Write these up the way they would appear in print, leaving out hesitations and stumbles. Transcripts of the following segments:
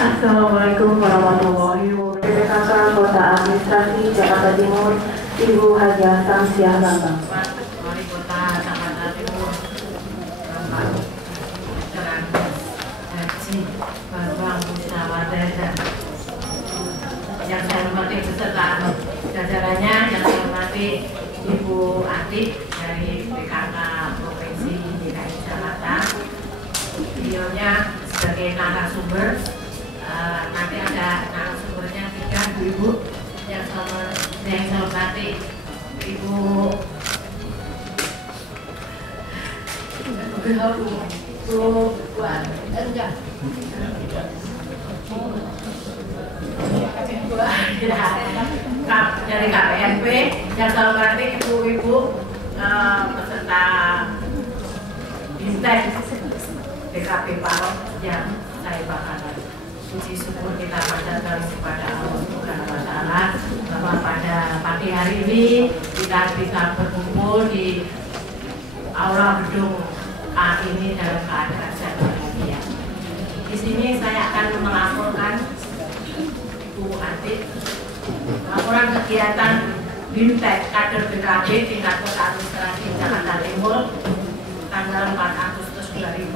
Assalamualaikum warahmatullahi wabarakatuh. PKK Kota Administrasi Jakarta Timur, Ibu Haja Samsiah Bambang. Wali Kota Jakarta Timur, Bapak Haji Bambang Kusawardana. Yang saya hormati beserta jajarannya, yang saya hormati Ibu Atik dari PKK Provinsi DKI Jakarta. Beliaunya sebagai narasumber. Nanti ada narasumbernya 3 Ibu yang saya hormati Ibu dari KPNP yang saya hormati ibu-ibu peserta Bintek BKP Parok yang saya banggakan. Puji syukur kita panjatkan kepada Allah Subhanahu wa Ta'ala bahwa pada pagi hari ini kita bisa berkumpul di aula gedung A ini dalam keadaan sehat walafiat. Di sini saya akan melaporkan Ibu Atik laporan kegiatan Bintek kader BKB tingkat Kota Administrasi Jakarta Timur tanggal 4 Agustus 2015.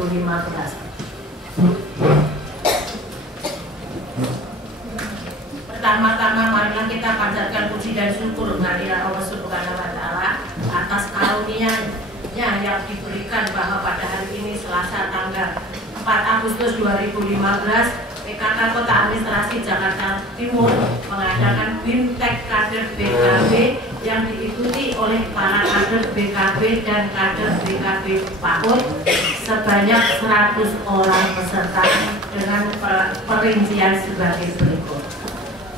Pertama-tama marilah kita panjatkan puji dan syukur kehadirat Allah Subhanahu wa Ta'ala atas karunia-Nya yang diberikan bahwa pada hari ini Selasa tanggal 4 Agustus 2015 PKK Kota Administrasi Jakarta Timur mengadakan Bintek kader BKB yang diikuti oleh para kader BKB dan kader BKB PAUD sebanyak 100 orang peserta dengan perincian sebagai berikut.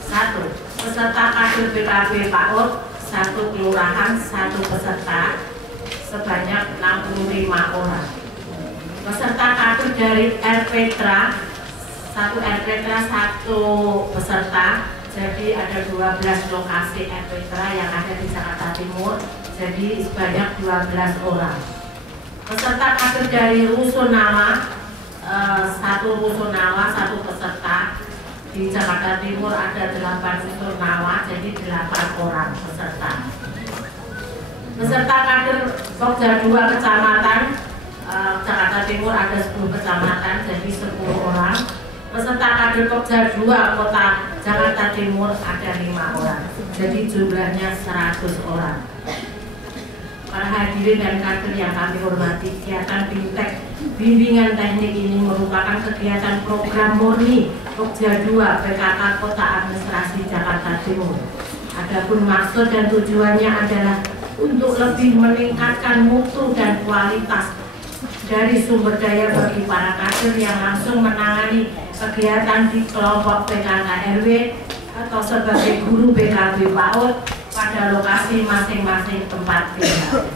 1. Peserta kader BKB PAUD 1 kelurahan 1 peserta sebanyak 65 orang. Peserta kader dari RPTRA 1 RPTRA 1 peserta, jadi ada 12 lokasi RPTRA yang ada di Jakarta Timur, jadi sebanyak 12 orang. Peserta kader dari Rusunawa 1 Rusunawa 1 peserta. Di Jakarta Timur ada 8 Rusunawa, jadi 8 orang peserta. Peserta kader Pokja 2 kecamatan Jakarta Timur ada 10 kecamatan, jadi 10 orang. Peserta kader Pokja 2 Kota Jakarta Timur ada 5 orang, jadi jumlahnya 100 orang. Para hadirin dan kader yang kami hormati, kegiatan Bintek bimbingan teknik ini merupakan kegiatan program murni Pokja 2 PKK Kota Administrasi Jakarta Timur. Adapun maksud dan tujuannya adalah untuk lebih meningkatkan mutu dan kualitas dari sumber daya bagi para kader yang langsung menangani kegiatan di kelompok PKK RW atau sebagai guru BKB PAUD pada lokasi masing-masing tempat tinggal.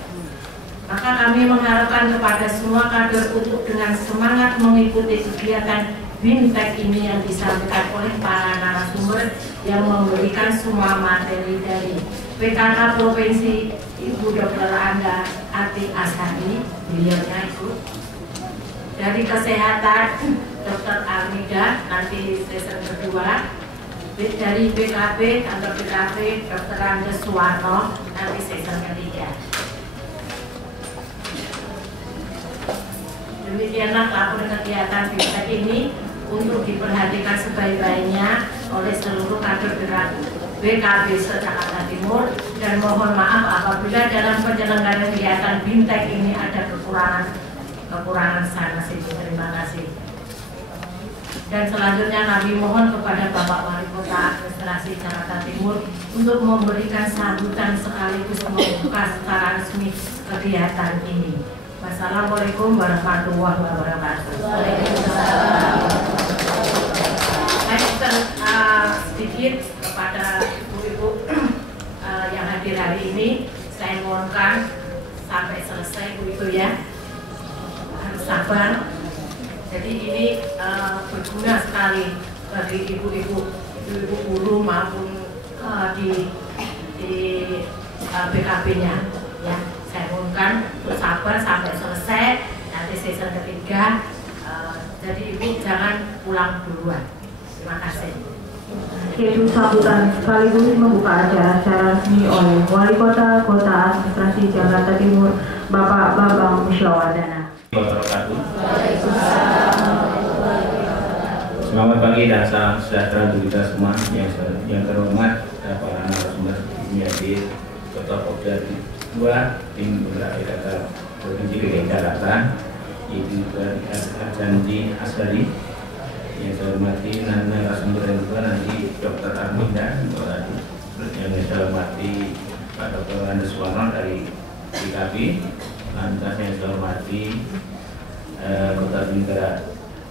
Maka kami mengharapkan kepada semua kader untuk dengan semangat mengikuti kegiatan Bintek ini yang disampaikan oleh para narasumber yang memberikan semua materi dari PKK Provinsi Ibu Dr. Anda Atik Ashari, beliaunya Ibu. Dari Kesehatan Dr. Armida, nanti sesi kedua. Dari BKB, kantor BKB Dr. Andes Suwarno, nanti sesi ketiga. Demikianlah laporan kegiatan Bintek ini untuk diperhatikan sebaik-baiknya oleh seluruh kader BKB se-Jakarta Timur, dan mohon maaf apabila dalam penyelenggaraan kegiatan Bintek ini ada kekurangan sana sini. Terima kasih. Dan selanjutnya kami mohon kepada Bapak Wali Kota Administrasi Jakarta Timur untuk memberikan sambutan sekaligus membuka secara resmi kegiatan ini. Wassalamualaikum warahmatullahi wabarakatuh. Saya sedikit kepada ibu-ibu yang hadir hari ini, saya mohonkan sampai selesai Bu ya, harus sabar. Jadi ini berguna sekali bagi ibu-ibu guru maupun di BKB-nya ya. Saya mohonkan untuk sabar sampai selesai nanti sesi ketiga. Jadi ibu jangan pulang duluan. Terima kasih. Yaitu sambutan sekaligus membuka acara secara resmi oleh Wali Kota Administrasi Jakarta Timur, Bapak Bambang Musyawadana. Selamat pagi dan salam sejahtera untuk kita semua. Yang terhormat para narasumber ini hadir Ketua Pokja 2 Tim Penggerak Data Provinsi DKI Jakarta, Ibu Janji Asari. Yang saya hormati narasumber yang kedua nanti Dr. Arminda, yang saya hormati Pak Dr. Andes Warno dari PKB, lantas yang saya hormati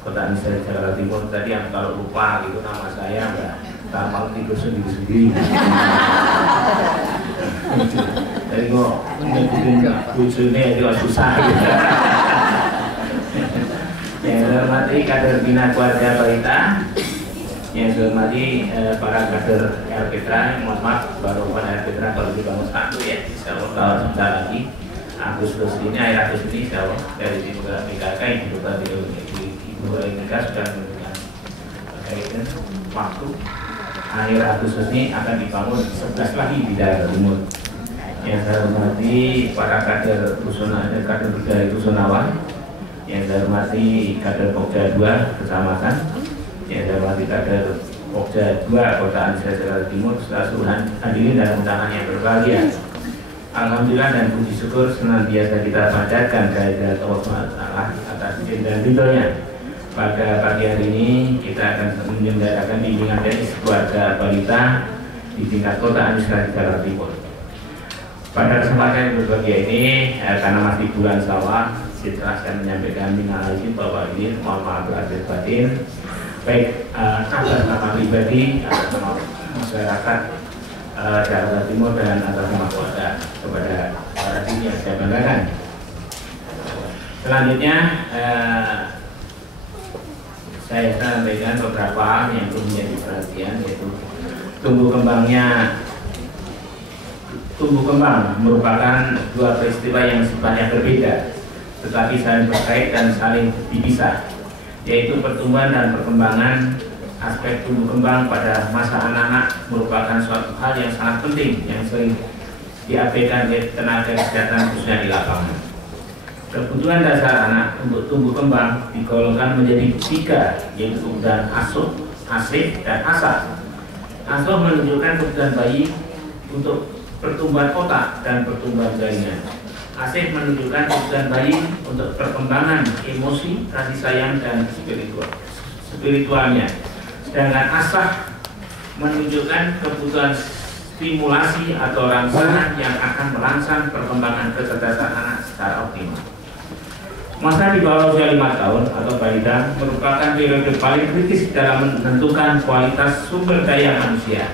Kota Administrasi Jakarta Timur. Tadi yang kalau lupa itu nama saya enggak tampang tidur sendiri-sendiri. Jadi kok nyebutin bujurnya itu susah gitu. Yang saya hormati kader Bina Keluarga Balita, yang saya hormati para kader RPTRA, mohon maaf baru pada RPTRA kalau dibangun satu ya, insya Allah kalau sebentar lagi Agustus ini, akhir Agustus ini insya Allah dari tim PKK yang juga di Ibu Mega sudah memberikan kaitan waktu akhir Agustus ini akan dibangun 11 lagi di daerah Timur. Yang saya hormati para kader Rusunawa, yang saya hormati kader Pokja 2 Kecamatan, yang saya hormati kader Pokja 2 Kota Administrasi Jakarta Timur, seluruh hadirin dan undangan yang berbahagia. Alhamdulillah dan puji syukur senantiasa kita panjatkan kehadirat Allah SWT atas izin dan ridhonya. Pada pagi hari ini kita akan menyelenggarakan bimbingan teknis keluarga balita di tingkat Kota Administrasi Jakarta Timur. Pada kesempatan yang berbahagia ini, karena masih bulan Syawal, saya akan menyampaikan minal aidin Bapak Idin, mohon maaf lahir batin, baik atas nama pribadi, atas nama masyarakat Jakarta Timur dan atas nama keluarga kepada para tim yang saya banggakan. Selanjutnya saya sampaikan beberapa hal yang perlu menjadi perhatian, yaitu tumbuh kembang merupakan dua peristiwa yang sifatnya berbeda, tetapi saling berkait dan saling dipisah, yaitu pertumbuhan dan perkembangan. Aspek tumbuh kembang pada masa anak-anak merupakan suatu hal yang sangat penting yang sering diabaikan oleh tenaga kesehatan khususnya di lapangan. Kebutuhan dasar anak untuk tumbuh kembang digolongkan menjadi 3, yaitu kebutuhan asuh, asih, dan asah. Asuh menunjukkan kebutuhan bayi untuk pertumbuhan otak dan pertumbuhan jaringan. Asih menunjukkan kebutuhan bayi untuk perkembangan emosi, kasih sayang, dan spiritualnya. Sedangkan asah menunjukkan kebutuhan stimulasi atau rangsangan yang akan merangsang perkembangan kecerdasan anak secara optimal. Masa di bawah usia 5 tahun atau balita merupakan periode paling kritis dalam menentukan kualitas sumber daya manusia.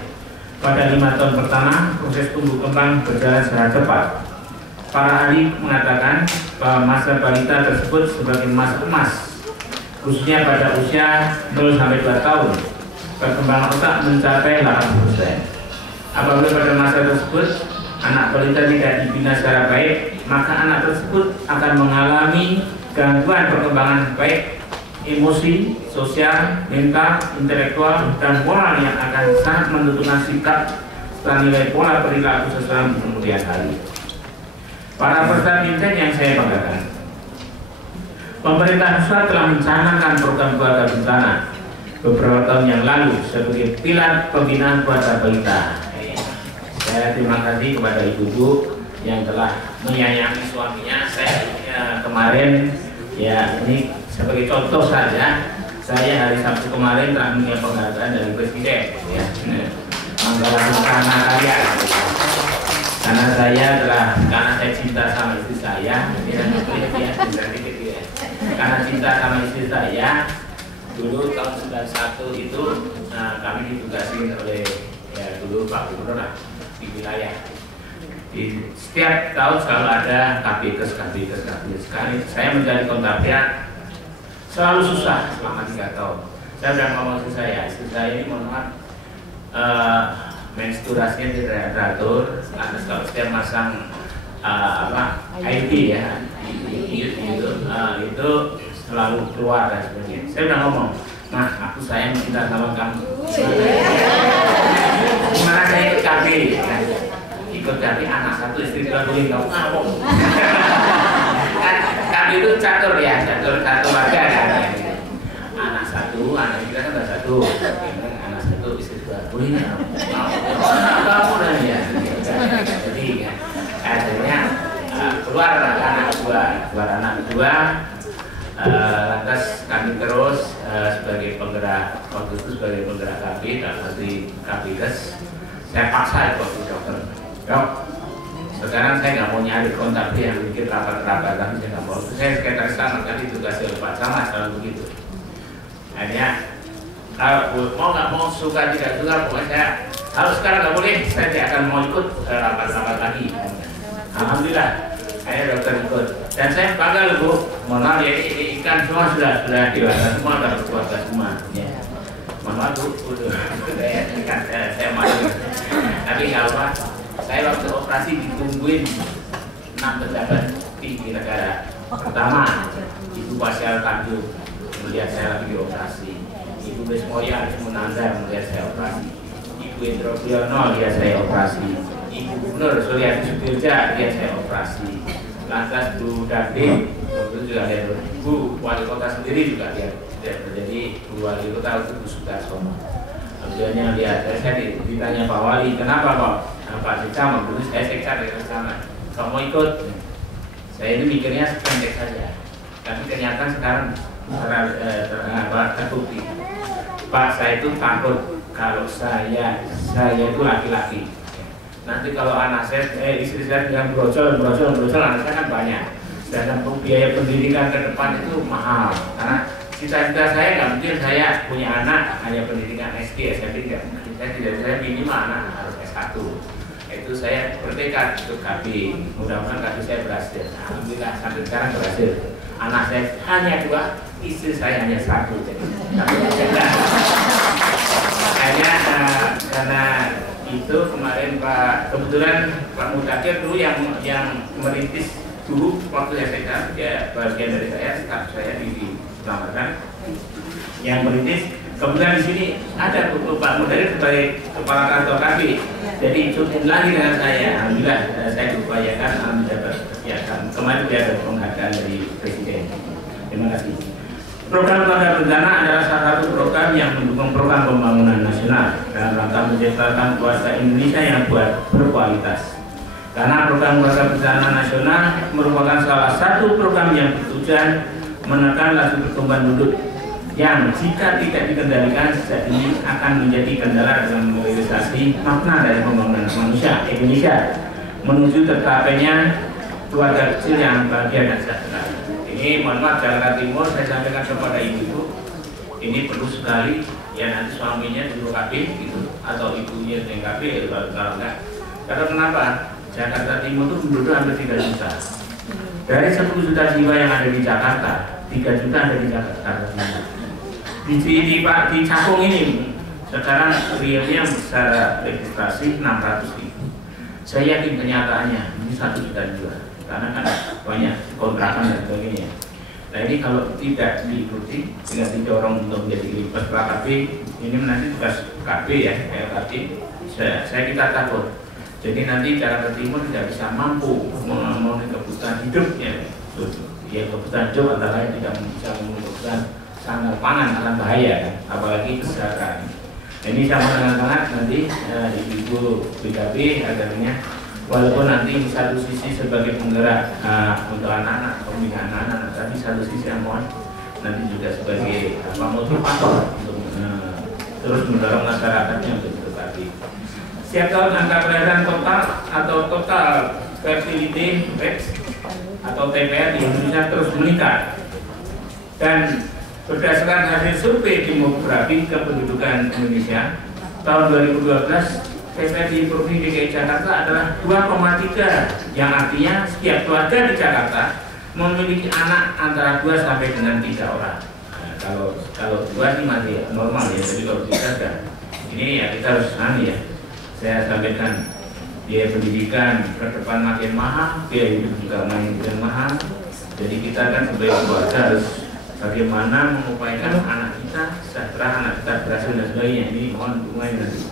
Pada 5 tahun pertama, proses tumbuh kembang berjalan secara cepat. Para ahli mengatakan bahwa masa balita tersebut sebagai masa emas, khususnya pada usia 0-2 tahun, perkembangan otak mencapai 80%. Apabila pada masa tersebut anak balita tidak dibina secara baik, maka anak tersebut akan mengalami gangguan perkembangan baik emosi, sosial, mental, intelektual, dan moral yang akan sangat menentukan sikap serta nilai pola perilaku seseorang di kemudian hari. Para peserta bimbingan yang saya banggakan, pemerintah pusat telah mencanangkan program keluarga berencana beberapa tahun yang lalu sebagai pilar pembinaan keluarga balita. Saya terima kasih kepada ibu-ibu yang telah menyayangi suaminya. Saya kemarin ya ini sebagai contoh saja, saya hari Sabtu kemarin telah menerima penghargaan dari Presiden ya, Manggala Soekarno Karya. Karena saya cinta sama istri saya, karena cinta sama istri saya, dulu tahun 91 itu kami ditugasi oleh ya dulu Pak Gubernur di wilayah. Di setiap tahun selalu ada KPKes. Sekali saya menjadi kontraktor selalu susah selama 3 tahun. Saya sudah ngomong istri saya ini mohon maaf menstruasinya tidak teratur, karena kalau setiap masang ID ya itu selalu keluar dan sebagainya. Saya udah ngomong Nah, aku sayang cinta sama kamu. Gimana saya ikut KB? Ikut KB anak satu istri dua boleh kamu ngomong. KB itu catur ya, catur warga kan. Anak satu, anak kita kan ada satu. Anak satu istri dua boleh nggak? Kamu nanya. Jadi kan, akhirnya keluar anak dua. Lantas kami terus sebagai penggerak waktu itu sebagai penggerak KB dan nanti KBdes saya paksa waktu dokter dok sekarang saya nggak mau nyari kontak yang bikin rapat-rapat tapi saya nggak mau saya sekretaris sama kali tugasnya Pak sama selalu begitu akhirnya kalau mau nggak mau suka tidak suka pokoknya saya kalau sekarang nggak boleh saya tidak akan mau ikut rapat-rapat lagi. Alhamdulillah saya dokter ikut dan saya bangga Bu, mohon maaf ya ini ikan semua sudah dewasa semua sudah berkeluarga semua ya. Mohon maaf Bu, saya malu tapi nggak apa saya waktu operasi ditungguin 6 pejabat tinggi negara. Pertama Ibu Pasial Tanjung melihat saya lagi dioperasi, Ibu Besmoya Munandar melihat saya operasi, Ibu Indro Priyono lihat saya operasi, Ibu Gubernur Suryati Sudirja lihat saya operasi, lantas Bu Dadim itu juga lihat, Bu Wali Kota sendiri juga lihat. Jadi Bu Wali Kota itu Bu Sudarsono. Kemudian lihat saya ditanya Pak Wali, kenapa Pak Sekca dulu saya Sekca dari sana, kamu ikut? Saya itu mikirnya pendek saja, tapi kenyataan sekarang terbukti. Pak saya itu takut kalau saya itu laki-laki. Nanti kalau anak saya, istri saya dengan brojol, anak saya kan banyak. Dan biaya pendidikan ke depan itu mahal. Karena cita-cita saya nggak mungkin saya punya anak hanya pendidikan SD, SMP tidak mungkin. Saya minimal anak harus S1. Itu saya bertekad untuk KB. Mudah-mudahan KB saya berhasil. Alhamdulillah sampai sekarang berhasil. Anak saya hanya 2, istri saya hanya 1. Makanya karena itu kemarin kebetulan Pak Mudakir dulu yang merintis dulu waktu saya ya bagian dari saya, staf saya diselamatkan yang merintis. Kemudian di sini ada Pak Mudakir sebagai kepala kantor KB, jadi ikutin lagi dengan saya. Alhamdulillah saya diupayakan, alhamdulillah berkesiapan. Kemarin dia ada penghargaan dari Presiden. Terima kasih. Program Tangga Bencana adalah salah satu program yang mendukung program pembangunan nasional dalam rangka menciptakan kuasa Indonesia yang berkualitas. Karena program kuasa bencana nasional merupakan salah satu program yang bertujuan menekan laju pertumbuhan penduduk yang jika tidak dikendalikan sejak ini akan menjadi kendala dalam merealisasi makna dari pembangunan manusia Indonesia menuju tercapainya keluarga kecil yang bahagia dan sejahtera. Ini mohon maaf Jakarta Timur saya sampaikan kepada ibu-ibu, ini perlu sekali ya nanti suaminya dulu KB gitu atau ibunya di KB kalau enggak. Karena kenapa? Jakarta Timur itu penduduk hampir 3 juta. Dari 10 juta jiwa yang ada di Jakarta, 3 juta ada di Jakarta Timur. Di Cakung ini sekarang realnya secara registrasi 600.000. Saya yakin kenyataannya ini 1 juta jiwa. Karena kan banyak kontrakan dan sebagainya. Nah ini kalau tidak diikuti dengan didorong untuk menjadi peserta KB, ini nanti tugas KB ya, KB. Saya kita takut. Jadi nanti Jakarta Timur tidak bisa mampu memenuhi kebutuhan hidupnya. Ya kebutuhan hidup antara lain tidak bisa memenuhi kebutuhan sandang pangan akan bahaya kan, apalagi kesehatan. Ini sama dengan sangat nanti ibu BKB agarnya. Walaupun nanti di satu sisi sebagai penggerak untuk anak-anak, pembinaan anak-anak, tapi satu sisi mohon nanti juga sebagai motivator untuk terus mendorong masyarakatnya untuk berbagi. Setiap tahun angka kelahiran total atau total fertility rate atau TPR di Indonesia terus meningkat. Dan berdasarkan hasil survei demografi kependudukan Indonesia tahun 2012, TPR di Provinsi DKI Jakarta adalah 2,3, yang artinya setiap keluarga di Jakarta memiliki anak antara 2 sampai dengan 3 orang. Nah, kalau 2 sih masih normal ya, jadi kalau 3 kan ini ya kita harus ya. Saya sampaikan biaya pendidikan ke depan makin mahal, biaya hidup juga makin mahal. Jadi kita kan sebagai keluarga harus bagaimana mengupayakan anak kita sejahtera, anak kita berhasil dan sebagainya. Ini mohon dukungannya nanti.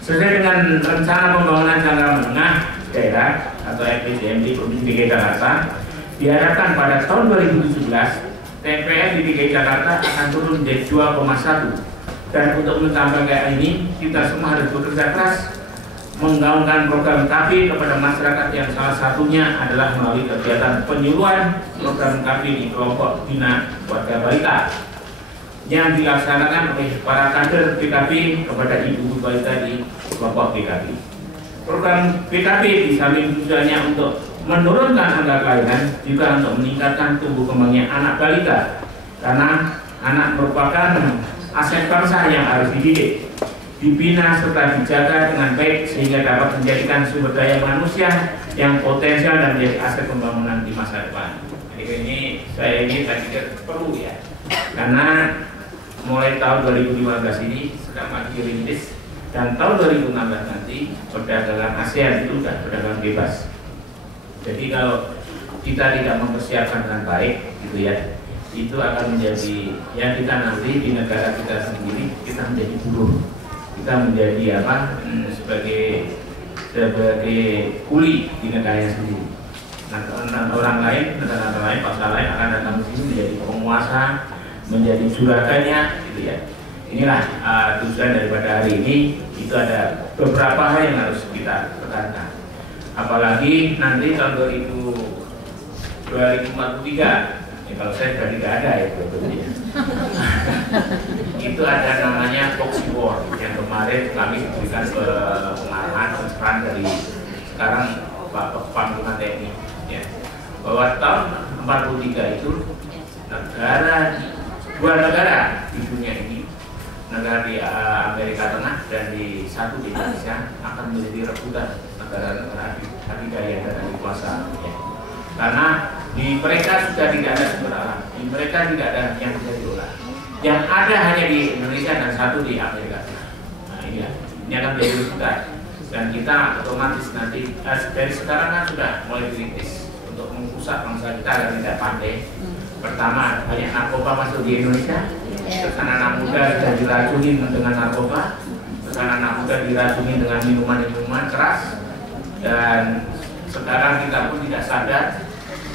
Sesuai dengan rencana pembangunan jangka menengah daerah atau RPJMD Provinsi DKI Jakarta, diharapkan pada tahun 2017 TPS di DKI Jakarta akan turun menjadi 2,1. Dan untuk mencapai ini kita semua harus bekerja keras menggaungkan program KB kepada masyarakat yang salah satunya adalah melalui kegiatan penyuluhan program KB di kelompok bina keluarga balita yang dilaksanakan oleh para kader PKB kepada ibu balita di kelompok PKB. Program PKB di samping tujuannya untuk menurunkan angka kelainan juga untuk meningkatkan tumbuh kembangnya anak balita, karena anak merupakan aset bangsa yang harus dididik, dibina serta dijaga dengan baik sehingga dapat menjadikan sumber daya manusia yang potensial dan menjadi aset pembangunan di masa depan. Jadi ini saya tadi perlu ya, karena mulai tahun 2015 ini sedang lagi rintis dan tahun 2016 nanti perdagangan ASEAN itu sudah perdagangan bebas. Jadi kalau kita tidak mempersiapkan dengan baik gitu ya, itu akan menjadi yang kita nanti di negara kita sendiri kita menjadi buruh. Kita menjadi apa sebagai kuli di negaranya sendiri. Nah, orang lain, negara lain, bangsa lain akan datang ke sini menjadi penguasa, menjadi juraganya, gitu ya. Inilah tujuan daripada hari ini. Itu ada beberapa hal yang harus kita tekankan. Apalagi nanti tahun 2043. Kalau saya sudah tidak ada ya sebetulnya. Itu ada namanya Proxy War yang kemarin kami berikan pengarahan pencerahan dari sekarang Pak Panglima TNI ya, bahwa tahun 43 itu dua negara di dunia ini, negara di Amerika Tengah dan di satu di Indonesia akan menjadi rebutan negara-negara adidaya dan dikuasa ya. Karena di mereka sudah tidak ada sumber alam, di mereka tidak ada yang bisa diolah. Yang ada hanya di Indonesia dan satu di Amerika. Nah ini akan menjadi rebutan. Dan kita otomatis nanti dari sekarang kan sudah mulai dirintis untuk mengusap bangsa kita agar tidak pandai. Pertama, banyak narkoba masuk di Indonesia. Terus anak muda sudah diracuni dengan narkoba. Terus anak muda diracuni dengan minuman-minuman keras. Dan sekarang kita pun tidak sadar,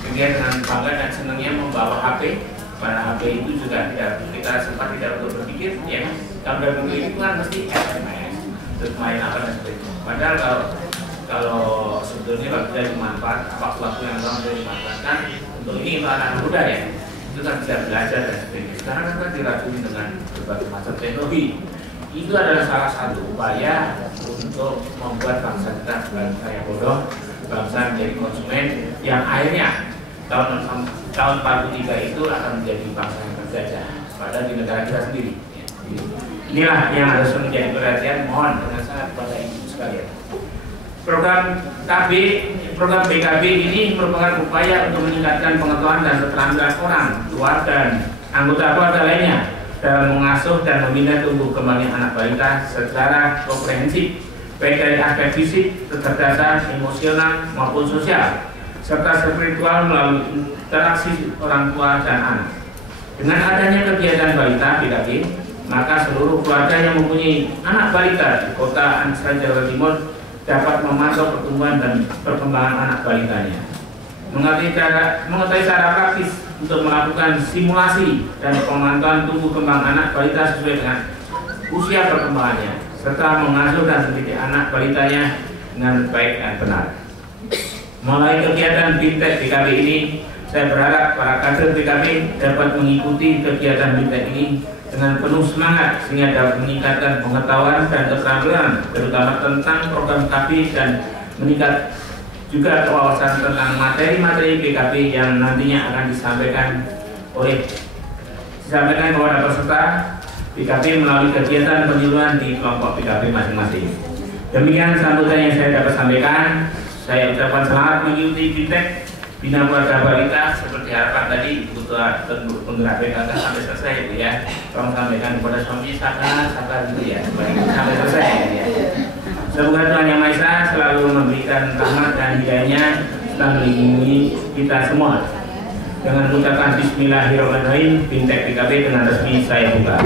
kemudian dengan bangga dan senangnya membawa HP. Pada HP itu juga kita sempat tidak untuk berpikir, ya kalau udah begitu itu kan mesti SMS, terus main apa dan sebagainya. Padahal kalau sebetulnya kalau bisa dimanfaat, waktu yang lama bisa dimanfaatkan untuk ini untuk anak muda ya, itu kan bisa belajar dan sebagainya. Sekarang kan diracuni dengan berbagai macam teknologi. Itu adalah salah satu upaya untuk membuat bangsa kita bangsa yang bodoh, bangsa menjadi konsumen yang akhirnya tahun 43 itu akan menjadi bangsa yang terjajah padahal di negara kita sendiri ya. Inilah yang harus menjadi perhatian, mohon dengan sangat kepada ibu sekalian. Program BKB ini merupakan upaya untuk meningkatkan pengetahuan dan keterampilan orang, keluarga dan anggota keluarga lainnya dalam mengasuh dan membina tumbuh kembangnya anak balita secara komprehensif, baik dari aspek fisik, kecerdasan, emosional maupun sosial, serta spiritual melalui interaksi orang tua dan anak. Dengan adanya kegiatan balita BKB, maka seluruh keluarga yang mempunyai anak balita di kota Ansran Jawa Timur dapat memantau pertumbuhan dan perkembangan anak balitanya, mengetahui cara praktis untuk melakukan simulasi dan pemantauan tumbuh kembang anak balita sesuai dengan usia perkembangannya, serta mengasuh dan mendidik anak balitanya dengan baik dan benar. Melalui kegiatan BIMTEK BKB ini, saya berharap para kader BKB dapat mengikuti kegiatan BIMTEK ini dengan penuh semangat sehingga dapat meningkatkan pengetahuan dan keterampilan terutama tentang program KB dan meningkat juga kewawasan tentang materi-materi BKB yang nantinya akan disampaikan kepada peserta BKB melalui kegiatan penyuluhan di kelompok BKB masing-masing. Demikian sambutan yang saya dapat sampaikan. Saya ucapkan selamat mengikuti BIMTEK Bina Keluarga Balita seperti harapan tadi ketua penggerak PKK sampai selesai itu ya. Tolong sampaikan kepada suami sabar gitu ya sampai selesai ya. Semoga Tuhan Yang Maha Esa selalu memberikan rahmat dan hidayahnya dan melindungi kita semua. Dengan mengucapkan Bismillahirrahmanirrahim, Bintek PKB dengan resmi saya buka.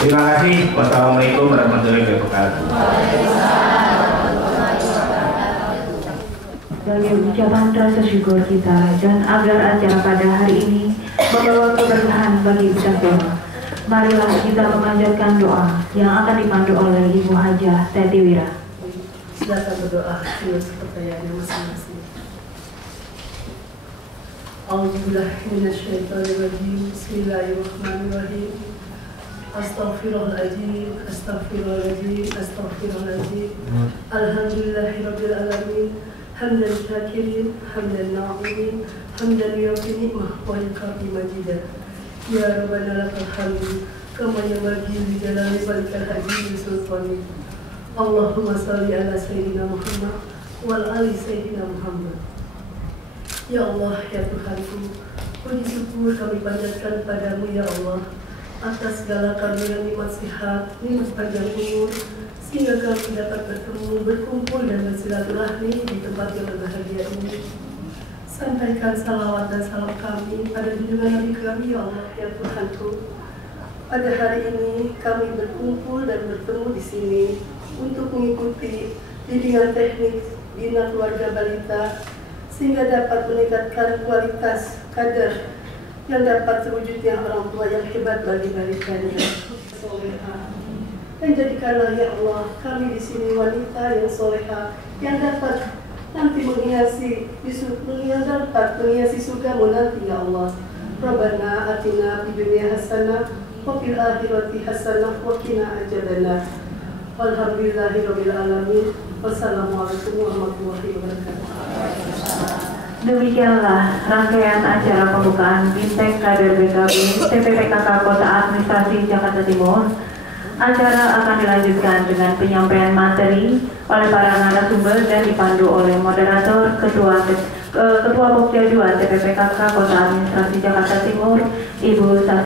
Terima kasih. Wassalamualaikum warahmatullahi wabarakatuh. Sebagai ucapan rasa syukur kita dan agar acara pada hari ini membawa keberkahan bagi kita semua, marilah kita memanjatkan doa yang akan dipandu oleh Ibu Hajah Teti Wira. Silakan berdoa menurut kepercayaannya masing-masing. A'udzubillahiminasyaitonirrajim. Bismillahirrahmanirrahim. Astaghfirullahaladzim, astaghfirullahaladzim, astaghfirullahaladzim. Alhamdulillahirabbil alamin. Hamdan syakirin, hamdan na'imin, hamdan yuafi ni'mah wa yukafi majidah. Ya Rabbana lakal hamdu kama yanbaghi li jalali walikal hadi sultani. Allahumma salli ala sayyidina Muhammad wal ali sayyidina Muhammad. Ya Allah, ya Tuhanku, puji syukur kami panjatkan padamu ya Allah atas segala karunia nikmat sehat, nikmat panjang umur, sehingga kami dapat bertemu, berkumpul dan bersilaturahmi di tempat yang berbahagia ini. Sampaikan salawat dan salam kami pada junjungan Nabi kami ya Allah, ya Tuhanku. Pada hari ini kami berkumpul dan bertemu di sini untuk mengikuti bimbingan teknik Bina Keluarga Balita, sehingga dapat meningkatkan kualitas kader yang dapat terwujudnya orang tua yang hebat bagi balitanya. Dan jadikanlah ya Allah kami di sini wanita yang soleha yang dapat nanti menghiasi surgamu nanti ya Allah. Rabbana atina fid dunya hasanah wa fil akhirati hasanah wa qina adzabannar. Walhamdulillahirabbil alamin. Wassalamualaikum warahmatullahi wabarakatuh. Demikianlah rangkaian acara pembukaan Bintek Kader BKB TPPKK Kota Administrasi Jakarta Timur. Acara akan dilanjutkan dengan penyampaian materi oleh para narasumber dan dipandu oleh moderator Ketua Pokja 2 TPPKK Kota Administrasi Jakarta Timur, Ibu